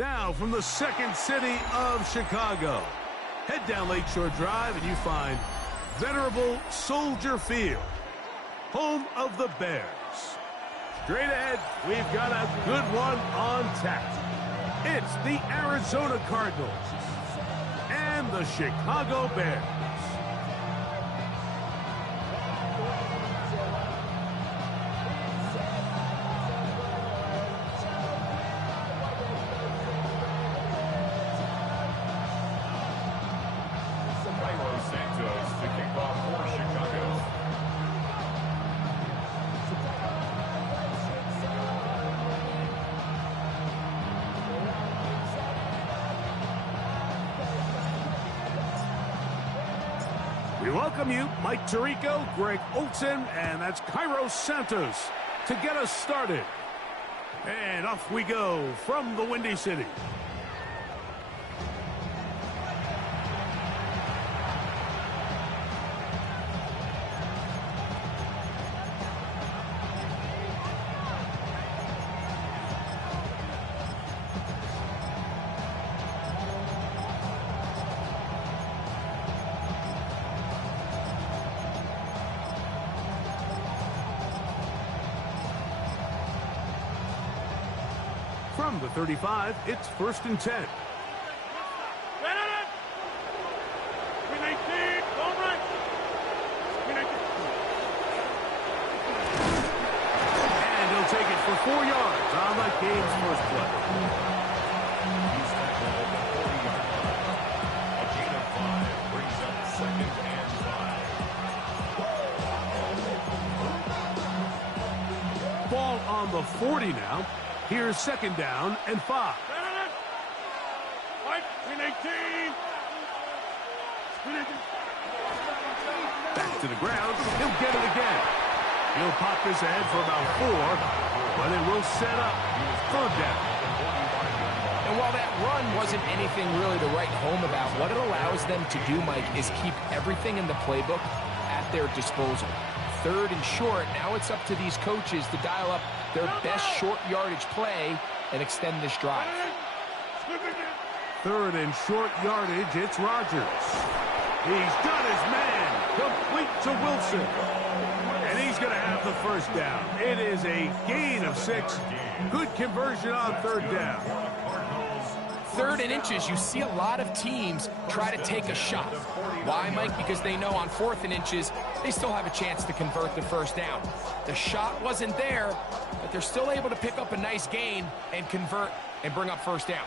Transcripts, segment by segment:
Now from the second city of Chicago, head down Lakeshore Drive and you find venerable Soldier Field, home of the Bears. Straight ahead, we've got a good one on tap. It's the Arizona Cardinals and the Chicago Bears. We welcome you, Mike Tirico, Greg Olson, and that's Cairo Santos to get us started. And off we go from the Windy City. From the 35, it's 1st and 10. And he'll take it for 4 yards on the game's first play. A gain of 5 brings up 2nd and 5. Ball on the 40 now. Here's 2nd down and 5. Back to the ground. He'll get it again. He'll pop this ahead for about 4, but it will set up 3rd down. And while that run wasn't anything really to write home about, what it allows them to do, Mike, is keep everything in the playbook at their disposal. 3rd and short, now it's up to these coaches to dial up their best short yardage play and extend this drive. 3rd and short yardage, it's Rodgers. He's got his man, complete to Wilson. And he's going to have the 1st down. It is a gain of 6. Good conversion on 3rd down. 3rd and inches, you see a lot of teams try to take a shot. Why, Mike? Because they know on 4th and inches, they still have a chance to convert the 1st down. The shot wasn't there, but they're still able to pick up a nice gain and convert and bring up 1st down.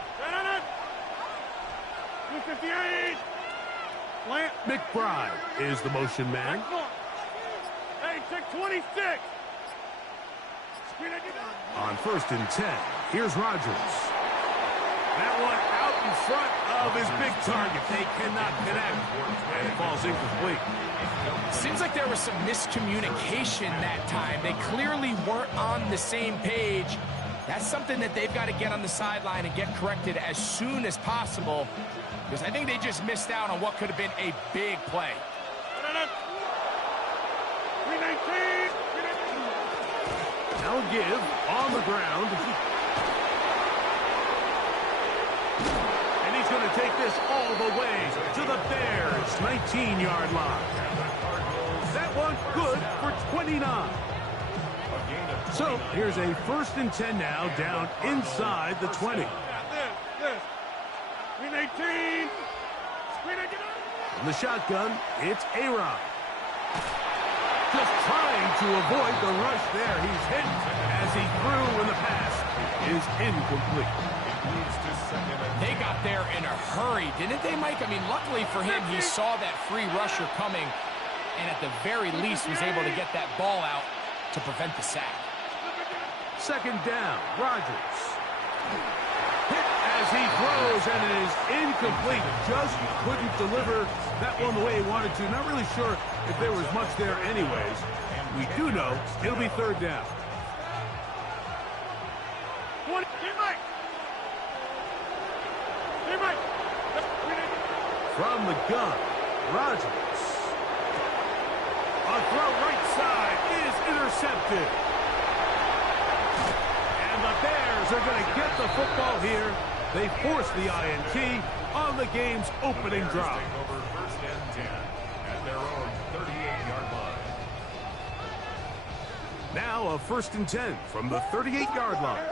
McBride is the motion man. Hey, 26. On 1st and 10, here's Rodgers. That one out in front of his big target. They cannot connect, and it falls incomplete. Seems like there was some miscommunication that time. They clearly weren't on the same page. That's something that they've got to get on the sideline and get corrected as soon as possible, because I think they just missed out on what could have been a big play. Now give on the ground. And he's going to take this all the way to the Bears' 19-yard line. That one good for 29. So here's a 1st and 10 now, down inside the 20. In the shotgun, it's A-Rod. Just trying to avoid the rush there. He's hit as he threw when the pass is incomplete. They got there in a hurry, didn't they, Mike? I mean, luckily for him, he saw that free rusher coming and at the very least was able to get that ball out to prevent the sack. 2nd down, Rodgers. Hit as he throws, and it is incomplete. Just couldn't deliver that one the way he wanted to. Not really sure if there was much there anyways. We do know it'll be 3rd down. From the gun, Rodgers. A throw right side is intercepted. And the Bears are going to get the football here They force the INT on the game's opening drive. Over first and 10 at their own 38-yard line. Now a 1st and 10 from the 38-yard line.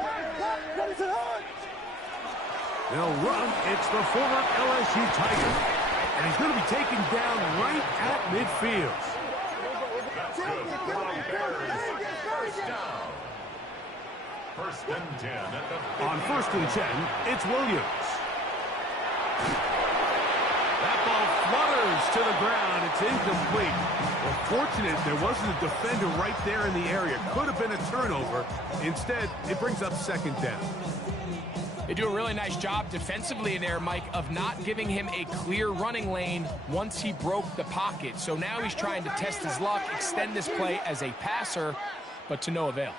They'll run. It's the former LSU Tiger. And he's going to be taken down right at midfield. That's good for the Bears. First down. 1st and 10 at the 50. On 1st and 10, it's Williams. That ball flutters to the ground. It's incomplete. Well, fortunate there wasn't a defender right there in the area. Could have been a turnover. Instead, it brings up 2nd down. They do a really nice job defensively there, Mike, of not giving him a clear running lane once he broke the pocket. So now he's trying to test his luck, extend this play as a passer, but to no avail.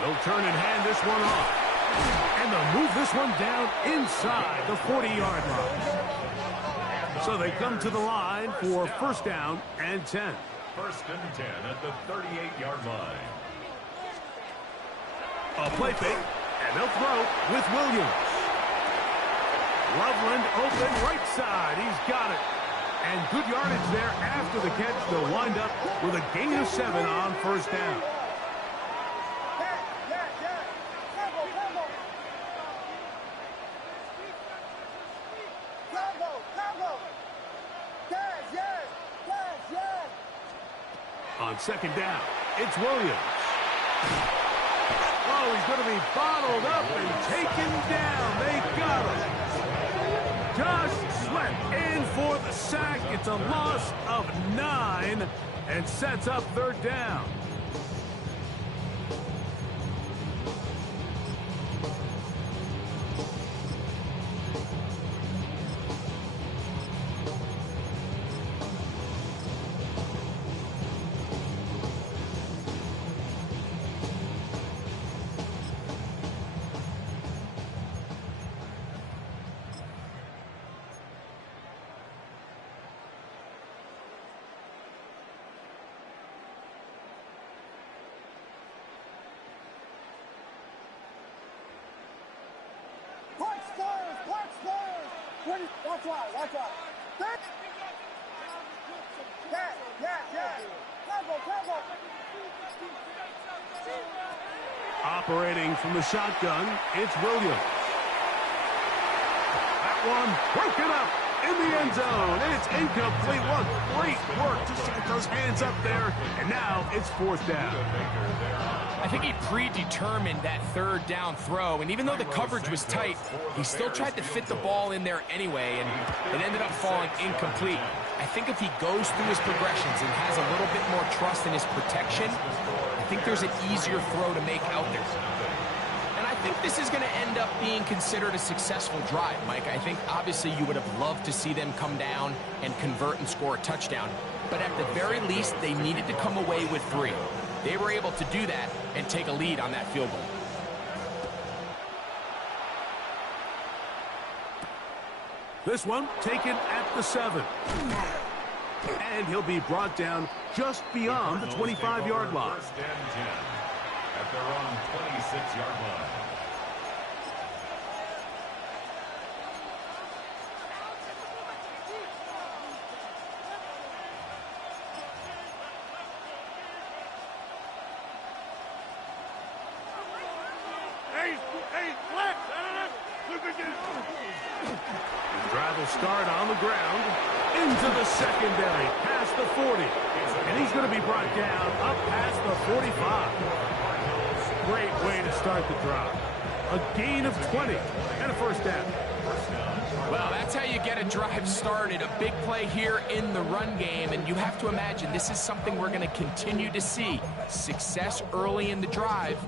They'll turn and hand this one off. And they'll move this one down inside the 40-yard line. So they come to the line for 1st down and 10. 1st and 10 at the 38-yard line. A play fake, and they'll throw with Williams. Loveland open right side. He's got it. And good yardage there after the catch. They'll wind up with a gain of 7 on 1st down. On 2nd down, it's Williams. Oh, he's going to be bottled up and taken down. They got him. Josh Sweat in for the sack. It's a loss of 9 and sets up 3rd down. Watch out. Operating from the shotgun, it's Williams. That one broken up in the end zone. It's incomplete. What great work to set those hands up there. And now it's 4th down. I think he predetermined that 3rd down throw, and even though the coverage was tight, he still tried to fit the ball in there anyway, and it ended up falling incomplete. I think if he goes through his progressions and has a little bit more trust in his protection, I think there's an easier throw to make out there. And I think this is going to end up being considered a successful drive, Mike. I think obviously you would have loved to see them come down and convert and score a touchdown, but at the very least, they needed to come away with 3. They were able to do that and take a lead on that field goal. This one taken at the 7. And he'll be brought down just beyond the 25-yard line. 1st and 10 at their own 26-yard line. The drive will start on the ground into the secondary past the 40. And he's going to be brought down up past the 45. Great way to start the drive. A gain of 20 and a 1st down. Well, that's how you get a drive started. A big play here in the run game, and you have to imagine this is something we're going to continue to see. Success early in the drive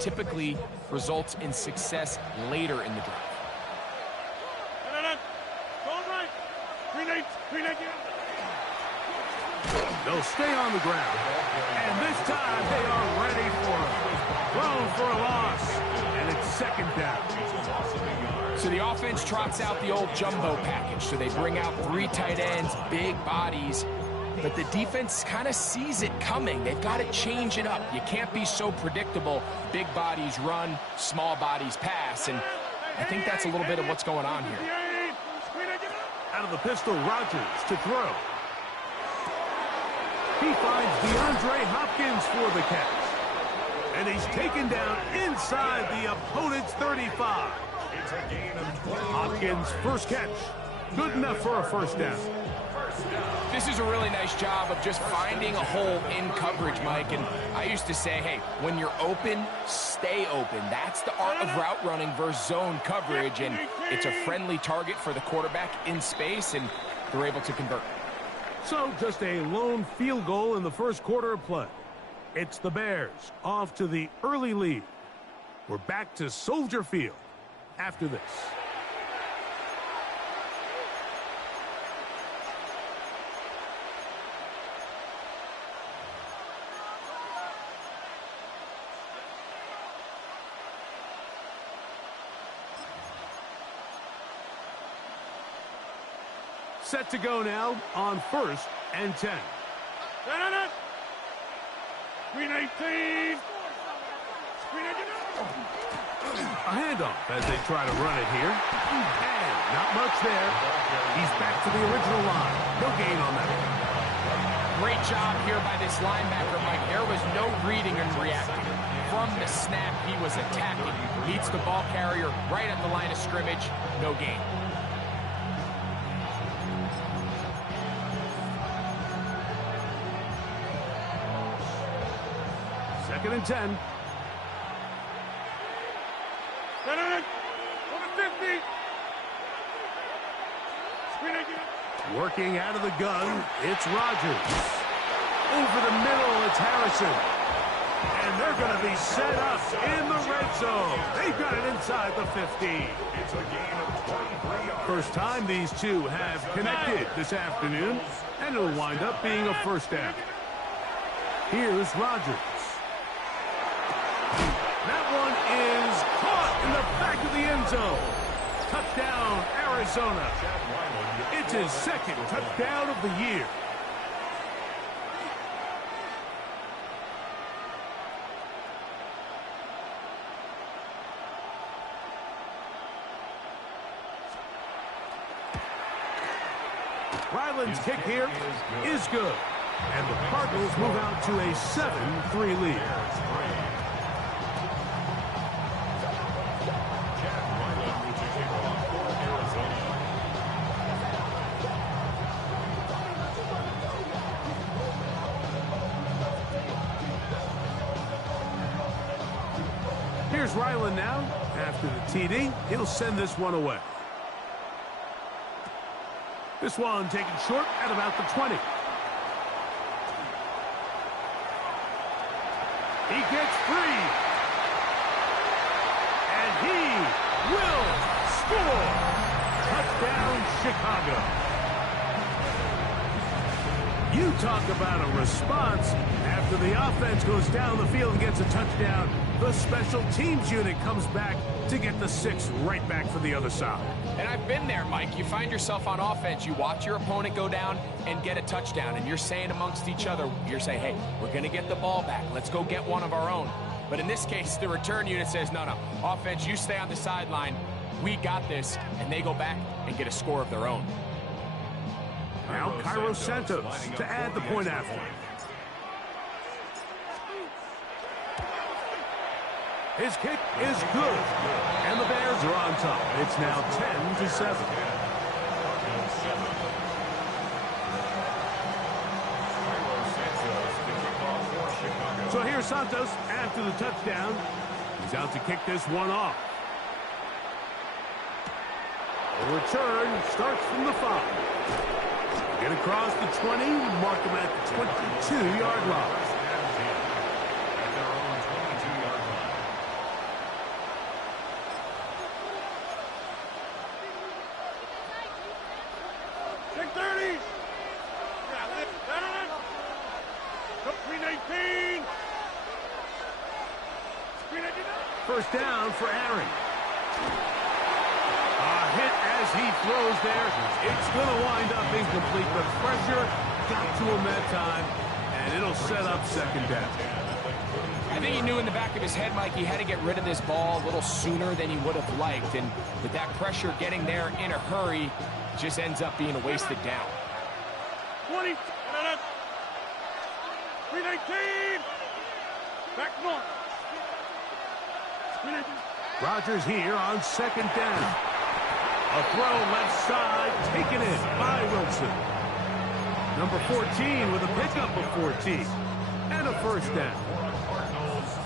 typically results in success later in the drive. They'll stay on the ground. And this time they are ready for it. Thrown for a loss. And it's 2nd down. So the offense trots out the old jumbo package. So they bring out 3 tight ends, big bodies. but the defense kind of sees it coming. They've got to change it up. You can't be so predictable. Big bodies run, small bodies pass, and I think that's a little bit of what's going on here. Out of the pistol, Rodgers to throw. He finds DeAndre Hopkins for the catch. And he's taken down inside the opponent's 35. It's a gain of 20. Hopkins' first catch. Good enough for a first down. This is a really nice job of just finding a hole in coverage, Mike. And I used to say, hey, when you're open, stay open. That's the art of route running versus zone coverage. And it's a friendly target for the quarterback in space, and they're able to convert. So just a lone field goal in the first quarter of play. It's the Bears off to the early lead. We're back to Soldier Field after this. Set to go now on 1st and 10. Screen 18. Screen 18. A handoff as they try to run it here. And not much there. He's back to the original line. No gain on that. Great job here by this linebacker, Mike. There was no reading and reacting. From the snap, he was attacking. Meets the ball carrier right at the line of scrimmage. No gain. Second and 10. Working out of the gun, it's Rodgers. Over the middle, it's Harrison. And they're going to be set up in the red zone. They've got it inside the 15. It's a gain of 23 yards. First time these two have connected this afternoon, and it'll wind up being a first down. Here's Rodgers. That one is caught in the back of the end zone. Touchdown, Arizona. It's his second touchdown of the year. Ryland's kick here is good. And the Cardinals move out to a 7-3 lead. Here's Ryland now. After the TD, he'll send this one away. This one taken short at about the 20. He gets free. And he will score. Touchdown, Chicago. You talk about a response. After the offense goes down the field and gets a touchdown, the special teams unit comes back to get the 6 right back for the other side. And I've been there, Mike. You find yourself on offense, you watch your opponent go down and get a touchdown, and you're saying amongst each other, you're saying, hey, we're going to get the ball back. Let's go get one of our own. But in this case, the return unit says, no, offense, you stay on the sideline. We got this. And they go back and get a score of their own. Now Cairo Santos to add the point after. His kick is good. And the Bears are on top. It's now 10-7. So here's Santos after the touchdown. He's out to kick this one off. The return starts from the 5. Get across the 20, mark him at the 22-yard line. First down for Aaron. A hit as he throws there. It's going to wind up incomplete. The pressure got to him that time, and it'll set up second down. I think he knew in the back of his head, Mike, he had to get rid of this ball a little sooner than he would have liked. And with that pressure getting there in a hurry, it just ends up being a wasted down. 20. 319. Back north. Rodgers here on second down. A throw left side, taken in by Wilson. Number 14 with a pickup of 14. And a first down.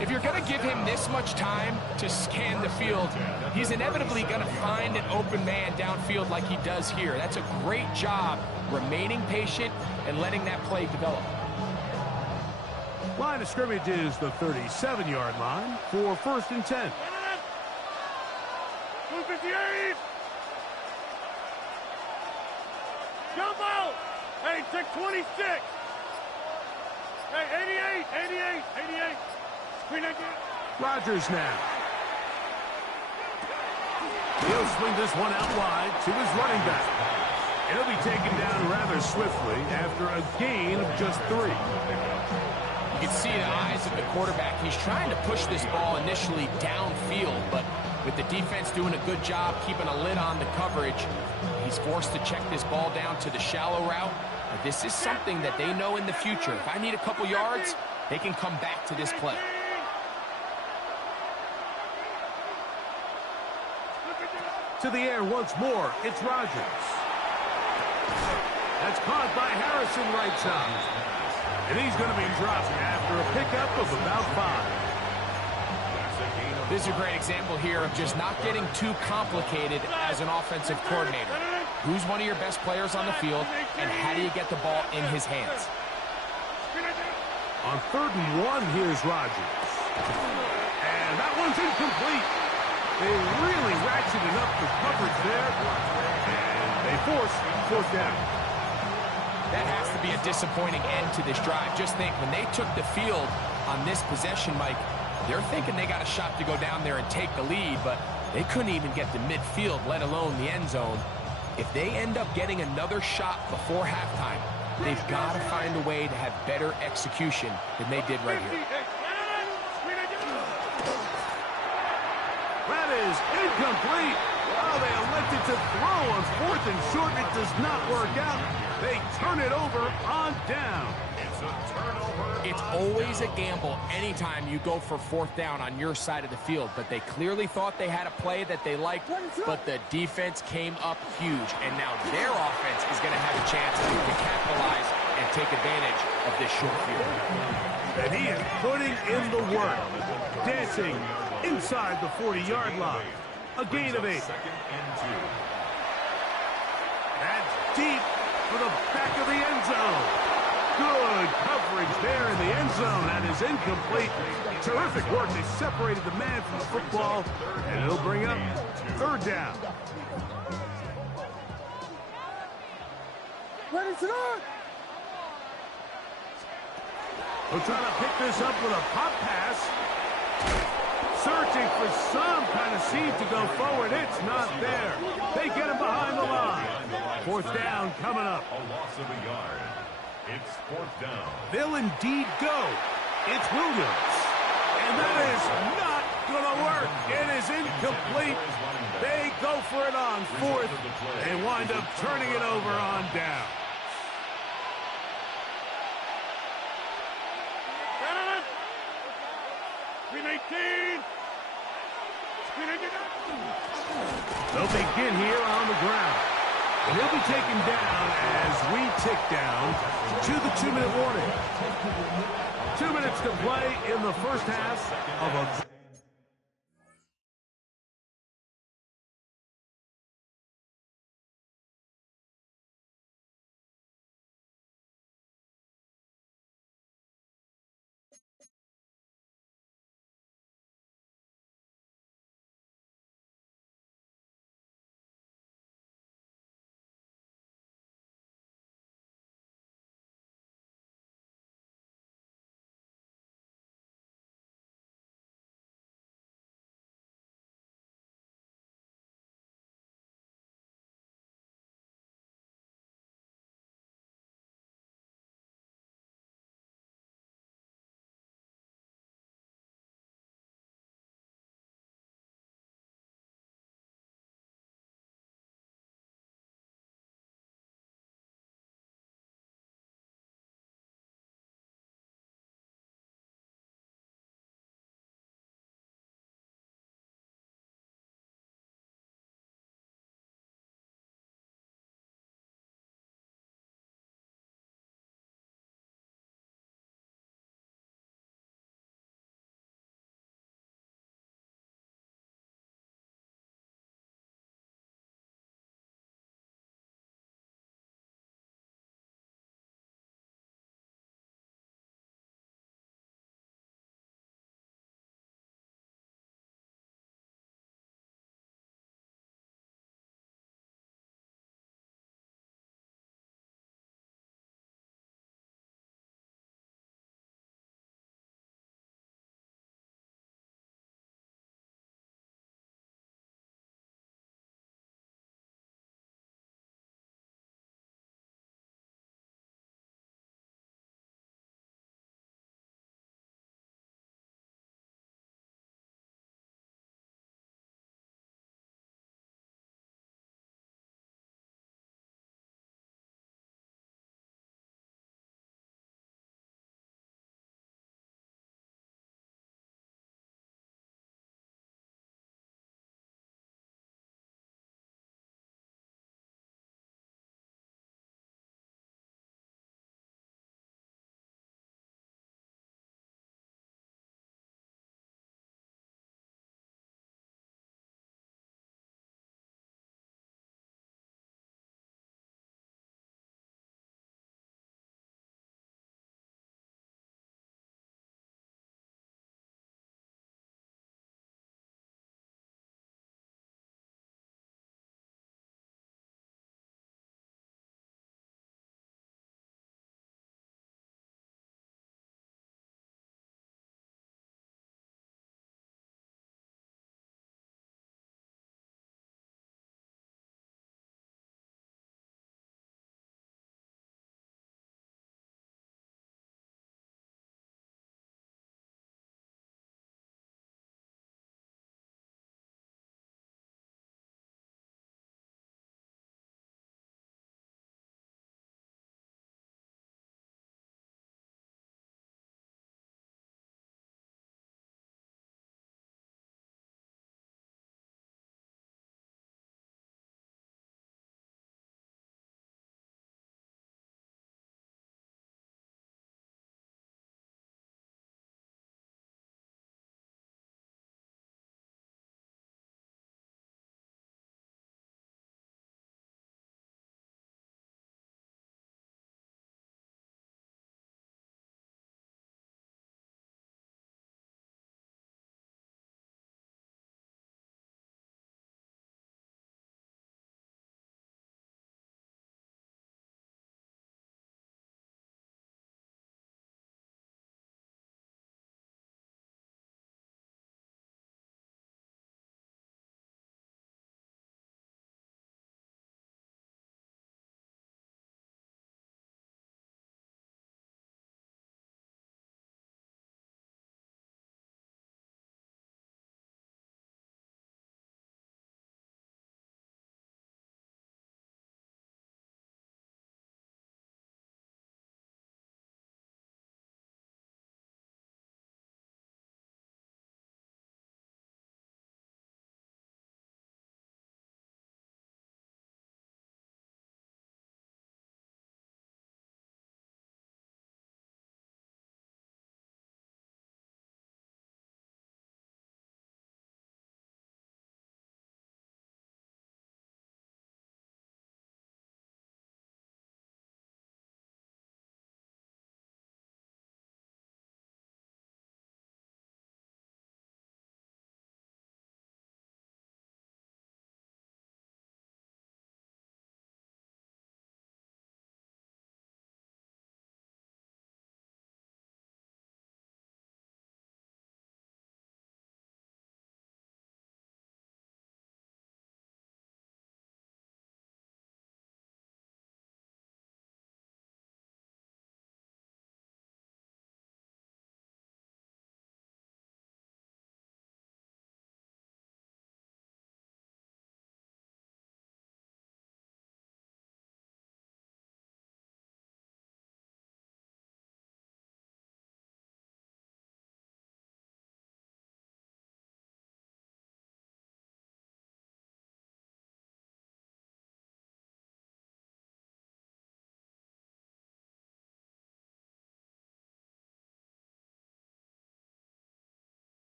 If you're going to give him this much time to scan the field, he's inevitably going to find an open man downfield like he does here. That's a great job remaining patient and letting that play develop. Line of scrimmage is the 37-yard line for first and 10. 258. Jump out. Hey, check 26. Hey, 88, 88, 88. Rodgers now. He'll swing this one out wide to his running back. It'll be taken down rather swiftly after a gain of just 3. You can see the eyes of the quarterback. He's trying to push this ball initially downfield, but with the defense doing a good job keeping a lid on the coverage, he's forced to check this ball down to the shallow route. But this is something that they know in the future. If I need a couple yards, they can come back to this play. To the air once more, it's Rodgers. That's caught by Harrison right side. And he's going to be dropped after a pickup of about 5. This is a great example here of just not getting too complicated as an offensive coordinator. Who's one of your best players on the field, and how do you get the ball in his hands? On 3rd and 1, here's Rodgers. And that one's incomplete. They really ratcheted up the coverage there, and they force 4th down. That has to be a disappointing end to this drive. Just think, when they took the field on this possession, Mike, they're thinking they got a shot to go down there and take the lead, but they couldn't even get to midfield, let alone the end zone. If they end up getting another shot before halftime, they've got to find a way to have better execution than they did right here. That is incomplete. Oh, they elected to throw on 4th and short. It does not work out. They turn it over on down. It's a turnover. It's always a gamble anytime you go for 4th down on your side of the field, but they clearly thought they had a play that they liked, but the defense came up huge, and now their offense is going to have a chance to capitalize and take advantage of this short field. And he is putting in the work, dancing inside the 40-yard line. A gain of 8. 2nd and 2. That's deep for the back of the end zone. Good coverage there in the end zone. That is incomplete. Terrific work. They separated the man from the football, and it'll bring up 3rd down. Ready to run! We'll try to pick this up with a pop pass. Searching for some kind of seed to go forward. It's not there. They get him behind the line. 4th down coming up. A loss of a yard. It's 4th down. They'll indeed go. It's Williams. And that is not going to work. It is incomplete. They go for it on 4th and wind up turning it over on down. They'll begin here on the ground. And he'll be taken down as we tick down to the 2-minute warning. 2 minutes to play in the first half of a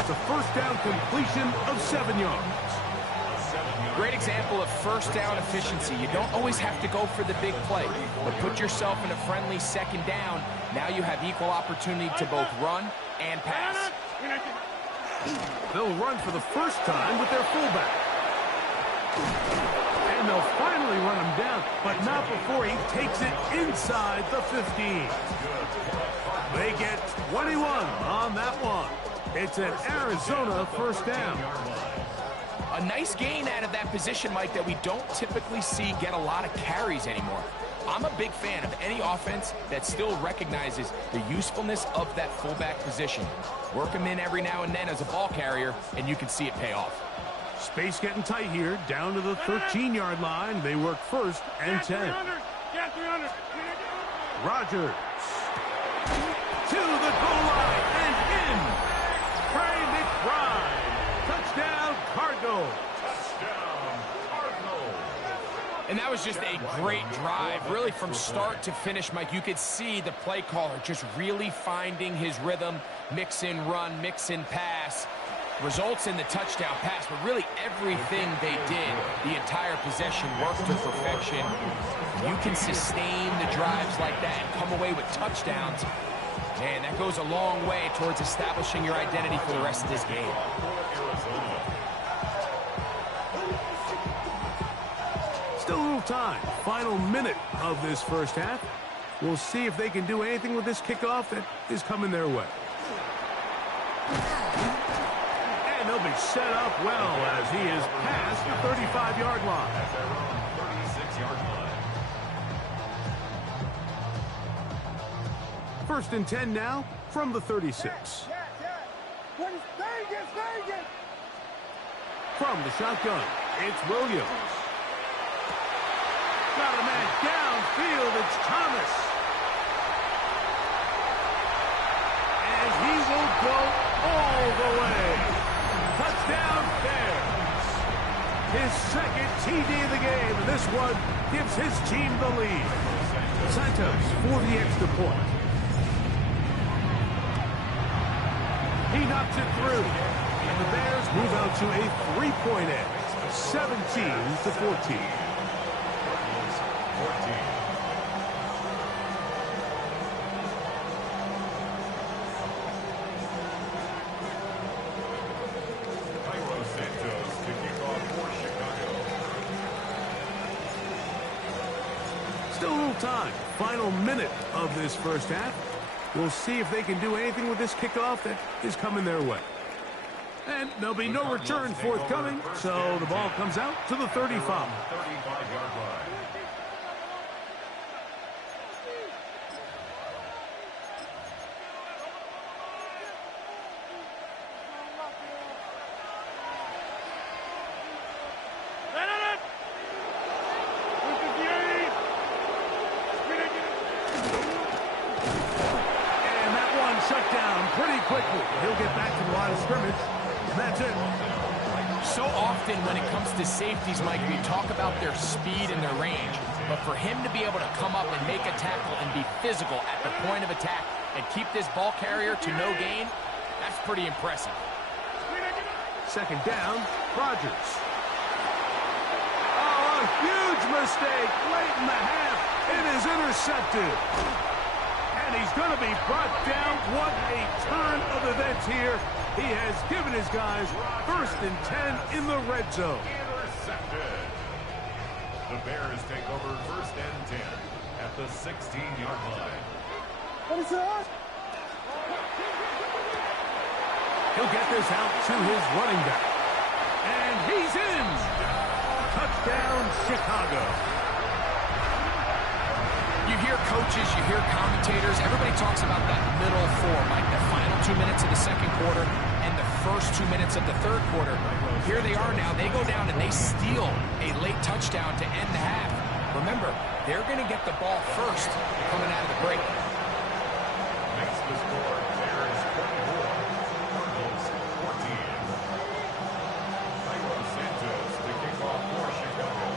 That's a first down completion of 7 yards. Great example of first down efficiency. You don't always have to go for the big play, but put yourself in a friendly second down. Now you have equal opportunity to both run and pass. They'll run for the first time with their fullback. And they'll finally run him down, but not before he takes it inside the 15. They get 21 on that one. It's an Arizona first down. A nice gain out of that position, Mike, that we don't typically see get a lot of carries anymore. I'm a big fan of any offense that still recognizes the usefulness of that fullback position. Work him in every now and then as a ball carrier, and you can see it pay off. Space getting tight here, down to the 13-yard line. They work first and 10. Rodgers to the goal line and in. Trey McBride. Touchdown, Cardinals. And that was just a great drive, really from start to finish, Mike. You could see the play caller just really finding his rhythm, mix in run, mix in pass. Results in the touchdown pass, but really everything they did, the entire possession worked to perfection. You can sustain the drives like that and come away with touchdowns. Man, that goes a long way towards establishing your identity for the rest of this game. Still a little time. Final minute of this first half. We'll see if they can do anything with this kickoff that is coming their way. And they'll be set up well as he is past the 35-yard line. At their own 36-yard line. First and 10 now from the 36. From the shotgun, it's Williams. Got a man downfield, it's Thomas. And he will go all the way. Touchdown Bears. His second TD of the game, and this one gives his team the lead. Santos for the extra point. He knocks it through, and the Bears move out to a 3-point edge, 17-14. Still a little time. Final minute of this first half. We'll see if they can do anything with this kickoff that is coming their way. And there'll be no return forthcoming, so the ball comes out to the 35. 35-yard line. Quickly. He'll get back to the line of scrimmage, and that's it. So often when it comes to safeties, Mike, we talk about their speed and their range, but for him to be able to come up and make a tackle and be physical at the point of attack and keep this ball carrier to no gain, that's pretty impressive. Second down, Rodgers. Oh, a huge mistake late in the half. It is intercepted. And he's going to be brought down. What a turn of events here. He has given his guys first and 10 in the red zone. Intercepted. The Bears take over first and 10 at the 16-yard line. What is that? He'll get this out to his running back. And he's in. Touchdown, Chicago. You hear coaches, you hear commentators, everybody talks about that middle four, like the final 2 minutes of the second quarter and the first 2 minutes of the third quarter. Here they are now. They go down and they steal a late touchdown to end the half. Remember, they're going to get the ball first coming out of the break. Makes the score Bears 24, Cardinals 14. Cairo Santos to kick off for Chicago.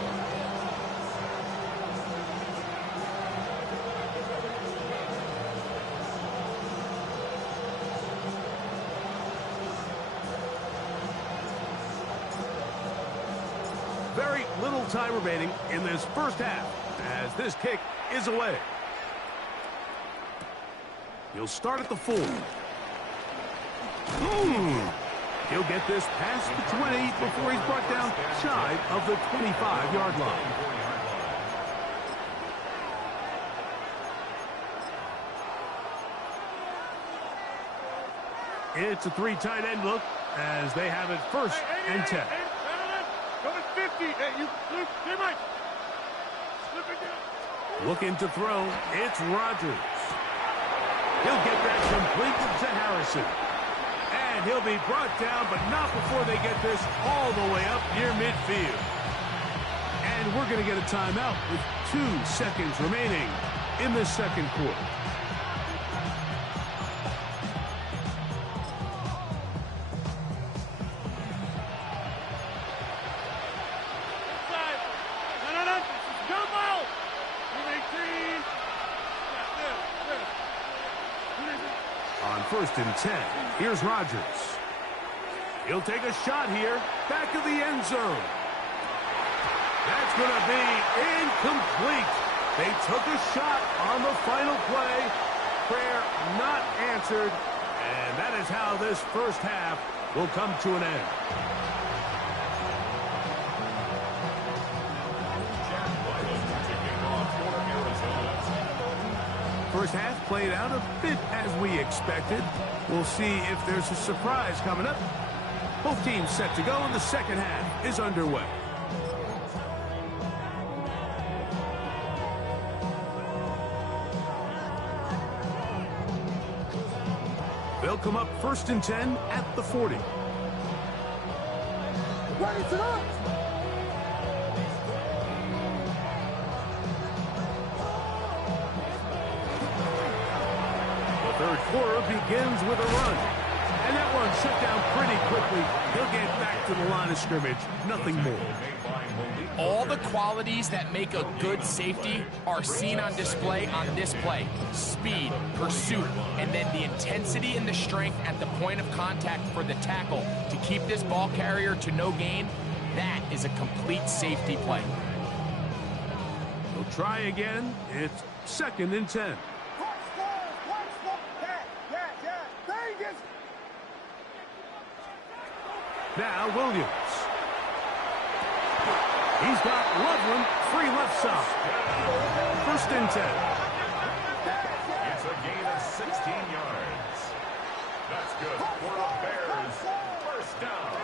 time remaining in this first half as this kick is away. He'll start at the 4. He'll get this past the 20 before he's brought down shy of the 25-yard line. It's a 3 tight end look as they have it first and 10. Going 50. Hey, you slip. Hey, Mike. Slip it down. Looking to throw. It's Rodgers. He'll get that complete to Harrison. And he'll be brought down, but not before they get this all the way up near midfield. And we're going to get a timeout with 2 seconds remaining in the second quarter. Inside. No. Jumbo. 18. On first and 10, here's Rodgers. He'll take a shot here, back of the end zone. That's going to be incomplete. They took a shot on the final play. Prayer not answered, and that is how this first half will come to an end. First half played out a bit as we expected. We'll see if there's a surprise coming up. Both teams set to go, and the second half is underway. They'll come up first and 10 at the 40. Ready to go. Third quarter begins with a run. And that one shut down pretty quickly. He'll get back to the line of scrimmage. Nothing more. All the qualities that make a good safety are seen on display on this play. Speed, pursuit, and then the intensity and the strength at the point of contact for the tackle to keep this ball carrier to no gain. That is a complete safety play. We'll try again. It's second and 10. Now Williams. He's got Loveland free left side. First and 10. It's a gain of 16 yards. That's good for the Bears. First down.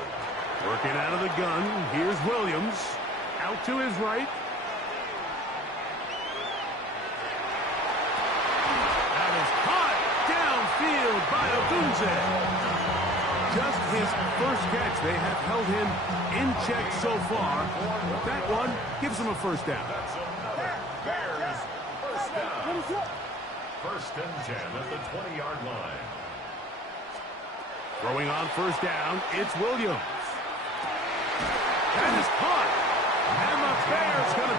Working out of the gun. Here's Williams. Out to his right. That is caught downfield by Odunze. Just his first catch. They have held him in check so far. That one gives him a first down. That's another Bears first down. First and 10 at the 20-yard line. Throwing on first down, it's Williams. That is caught. And the Bears going to